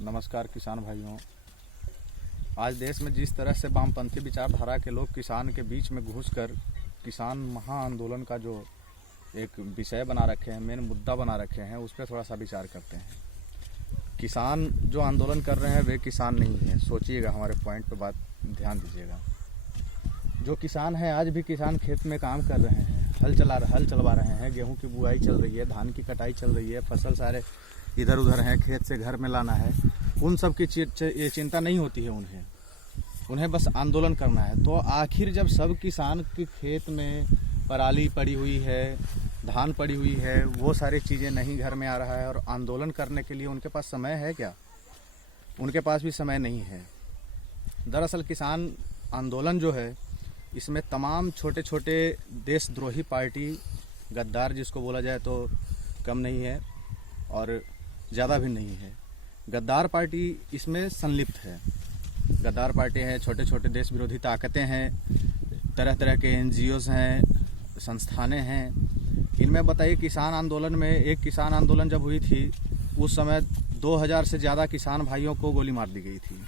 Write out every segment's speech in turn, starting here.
नमस्कार किसान भाइयों। आज देश में जिस तरह से वामपंथी विचारधारा के लोग किसान के बीच में घुसकर किसान महा आंदोलन का जो एक विषय बना रखे हैं, मेन मुद्दा बना रखे हैं, उस पर थोड़ा सा विचार करते हैं। किसान जो आंदोलन कर रहे हैं वे किसान नहीं है। सोचिएगा, हमारे पॉइंट पे बात ध्यान दीजिएगा। जो किसान है, आज भी किसान खेत में काम कर रहे हैं, हल चलवा रहे हैं, गेहूं की बुआई चल रही है, धान की कटाई चल रही है, फसल सारे इधर उधर हैं, खेत से घर में लाना है। उन सब की ये चिंता नहीं होती है उन्हें बस आंदोलन करना है। तो आखिर जब सब किसान के खेत में पराली पड़ी हुई है, धान पड़ी हुई है, वो सारी चीज़ें नहीं घर में आ रहा है और आंदोलन करने के लिए उनके पास समय है क्या? उनके पास भी समय नहीं है। दरअसल किसान आंदोलन जो है, इसमें तमाम छोटे छोटे देशद्रोही पार्टी, गद्दार जिसको बोला जाए तो कम नहीं है और ज़्यादा भी नहीं है, गद्दार पार्टी इसमें संलिप्त है। गद्दार पार्टी है, छोटे छोटे देश विरोधी ताकतें हैं, तरह तरह के NGOs हैं, संस्थानें हैं। इनमें बताइए, किसान आंदोलन में एक किसान आंदोलन जब हुई थी, उस समय 2000 से ज़्यादा किसान भाइयों को गोली मार दी गई थी।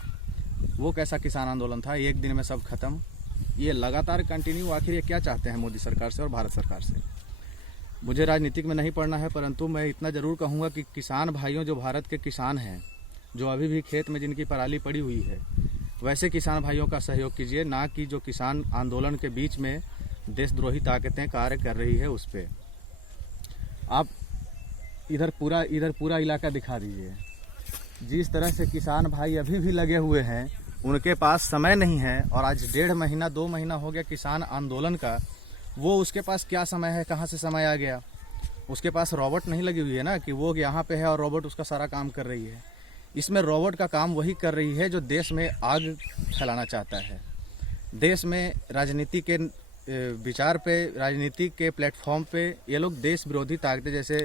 वो कैसा किसान आंदोलन था? एक दिन में सब खत्म। ये लगातार कंटिन्यू। आखिर ये क्या चाहते हैं मोदी सरकार से और भारत सरकार से? मुझे राजनीतिक में नहीं पढ़ना है, परंतु मैं इतना ज़रूर कहूँगा कि किसान भाइयों, जो भारत के किसान हैं, जो अभी भी खेत में जिनकी पराली पड़ी हुई है, वैसे किसान भाइयों का सहयोग कीजिए, ना कि जो किसान आंदोलन के बीच में देशद्रोही ताकतें कार्य कर रही है उस पर। आप इधर पूरा इलाका दिखा दीजिए। जिस तरह से किसान भाई अभी भी लगे हुए हैं, उनके पास समय नहीं है। और आज 1.5 महीना 2 महीना हो गया किसान आंदोलन का, वो उसके पास क्या समय है? कहाँ से समय आ गया? उसके पास रोबोट नहीं लगी हुई है ना कि वो यहाँ पे है और रोबोट उसका सारा काम कर रही है। इसमें रोबोट का काम वही कर रही है जो देश में आग फैलाना चाहता है। देश में राजनीति के विचार पे, राजनीति के प्लेटफॉर्म पे ये लोग देश विरोधी ताकतें, जैसे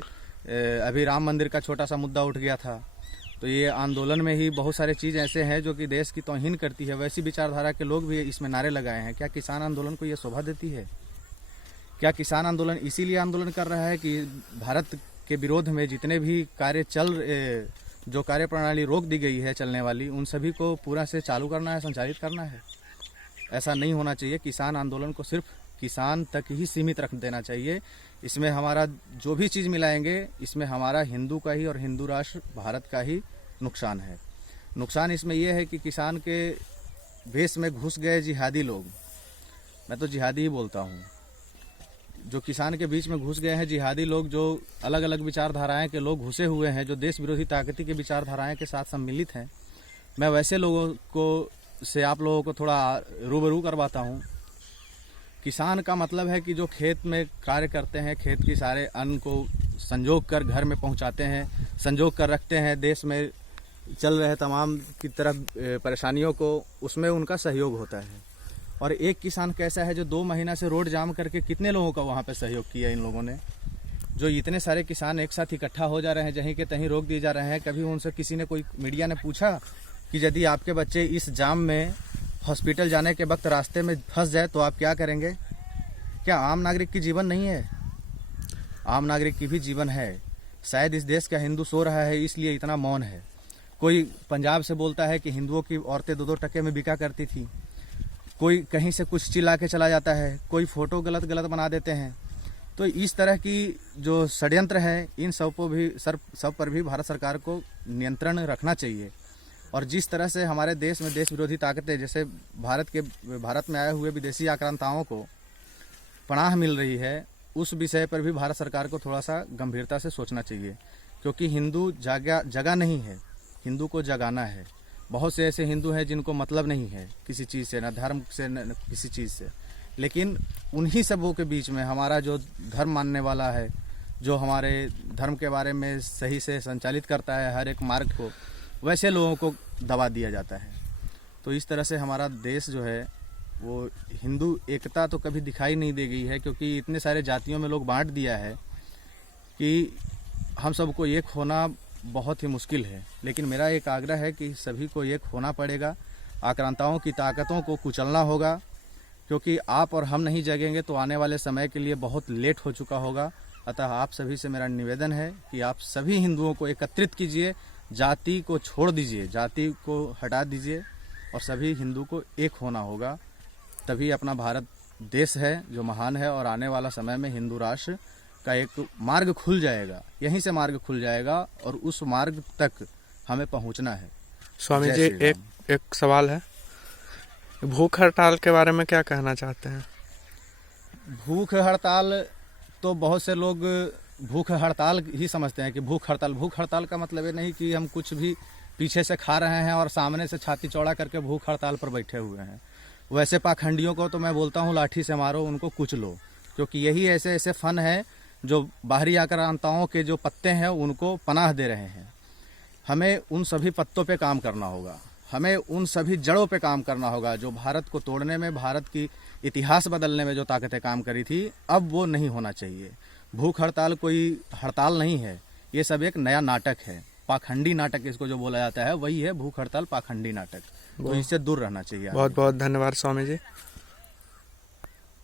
अभी राम मंदिर का छोटा सा मुद्दा उठ गया था, तो ये आंदोलन में ही बहुत सारे चीज़ ऐसे हैं जो कि देश की तौहीन करती है। वैसी विचारधारा के लोग भी इसमें नारे लगाए हैं। क्या किसान आंदोलन को ये शोभा देती है? क्या किसान आंदोलन इसीलिए आंदोलन कर रहा है कि भारत के विरोध में जितने भी जो कार्य प्रणाली रोक दी गई है चलने वाली, उन सभी को पूरा से चालू करना है, संचालित करना है? ऐसा नहीं होना चाहिए। किसान आंदोलन को सिर्फ किसान तक ही सीमित रख देना चाहिए। इसमें हमारा जो भी चीज़ मिलाएंगे, इसमें हमारा हिंदू का ही और हिंदू राष्ट्र भारत का ही नुकसान है। नुकसान इसमें यह है कि किसान के भेष में घुस गए जिहादी लोग, मैं तो जिहादी ही बोलता हूँ, जो किसान के बीच में घुस गए हैं जिहादी लोग, जो अलग अलग विचारधाराएं के लोग घुसे हुए हैं, जो देश विरोधी ताकती के विचारधाराएं के साथ सम्मिलित हैं। मैं वैसे लोगों को से आप लोगों को थोड़ा रूबरू करवाता हूँ। किसान का मतलब है कि जो खेत में कार्य करते हैं, खेत की सारे अन्न को संजोग कर घर में पहुँचाते हैं, संजोग कर रखते हैं, देश में चल रहे तमाम की तरफ परेशानियों को, उसमें उनका सहयोग होता है। और एक किसान कैसा है जो 2 महीना से रोड जाम करके कितने लोगों का वहाँ पे सहयोग किया इन लोगों ने? जो इतने सारे किसान एक साथ इकट्ठा हो जा रहे हैं, जहीं के तहीं रोक दिए जा रहे हैं। कभी उनसे किसी ने, कोई मीडिया ने पूछा कि यदि आपके बच्चे इस जाम में हॉस्पिटल जाने के वक्त रास्ते में फंस जाए तो आप क्या करेंगे? क्या आम नागरिक की जीवन नहीं है? आम नागरिक की भी जीवन है। शायद इस देश का हिंदू सो रहा है, इसलिए इतना मौन है। कोई पंजाब से बोलता है कि हिंदुओं की औरतें 2-2 टके में बिका करती थी। कोई कहीं से कुछ चिल्ला के चला जाता है, कोई फोटो गलत बना देते हैं। तो इस तरह की जो षड्यंत्र है, इन सब पर भी भारत सरकार को नियंत्रण रखना चाहिए। और जिस तरह से हमारे देश में देश विरोधी ताकतें, जैसे भारत में आए हुए विदेशी आक्रांताओं को पनाह मिल रही है, उस विषय पर भी भारत सरकार को थोड़ा सा गंभीरता से सोचना चाहिए। क्योंकि हिंदू जगह नहीं है, हिंदू को जगाना है। बहुत से ऐसे हिंदू हैं जिनको मतलब नहीं है किसी चीज़ से, न धर्म से, न किसी चीज़ से। लेकिन उन्हीं सबों के बीच में हमारा जो धर्म मानने वाला है, जो हमारे धर्म के बारे में सही से संचालित करता है हर एक मार्ग को, वैसे लोगों को दबा दिया जाता है। तो इस तरह से हमारा देश जो है, वो हिंदू एकता तो कभी दिखाई नहीं दे गई है, क्योंकि इतने सारे जातियों में लोग बांट दिया है कि हम सबको एक होना बहुत ही मुश्किल है। लेकिन मेरा एक आग्रह है कि सभी को एक होना पड़ेगा, आक्रांताओं की ताकतों को कुचलना होगा, क्योंकि आप और हम नहीं जगेंगे तो आने वाले समय के लिए बहुत लेट हो चुका होगा। अतः आप सभी से मेरा निवेदन है कि आप सभी हिंदुओं को एकत्रित कीजिए, जाति को छोड़ दीजिए, जाति को हटा दीजिए और सभी हिंदू को एक होना होगा। तभी अपना भारत देश है जो महान है, और आने वाला समय में हिंदू राष्ट्र का एक मार्ग खुल जाएगा, यहीं से मार्ग खुल जाएगा और उस मार्ग तक हमें पहुंचना है। स्वामी जी, एक सवाल है, भूख हड़ताल के बारे में क्या कहना चाहते हैं? भूख हड़ताल तो बहुत से लोग भूख हड़ताल ही समझते हैं कि भूख हड़ताल का मतलब ये नहीं कि हम कुछ भी पीछे से खा रहे हैं और सामने से छाती चौड़ा करके भूख हड़ताल पर बैठे हुए हैं। वैसे पाखंडियों को तो मैं बोलता हूँ लाठी से मारो, उनको कुचलो, क्योंकि यही ऐसे ऐसे फन है जो बाहरी आक्रांताओं के जो पत्ते हैं उनको पनाह दे रहे हैं। हमें उन सभी पत्तों पे काम करना होगा, हमें उन सभी जड़ों पे काम करना होगा जो भारत को तोड़ने में, भारत की इतिहास बदलने में जो ताकतें काम करी थी, अब वो नहीं होना चाहिए। भूख हड़ताल कोई हड़ताल नहीं है, ये सब एक नया नाटक है, पाखंडी नाटक इसको जो बोला जाता है वही है भूख हड़ताल, पाखंडी नाटक। तो इससे दूर रहना चाहिए। बहुत बहुत धन्यवाद स्वामी जी।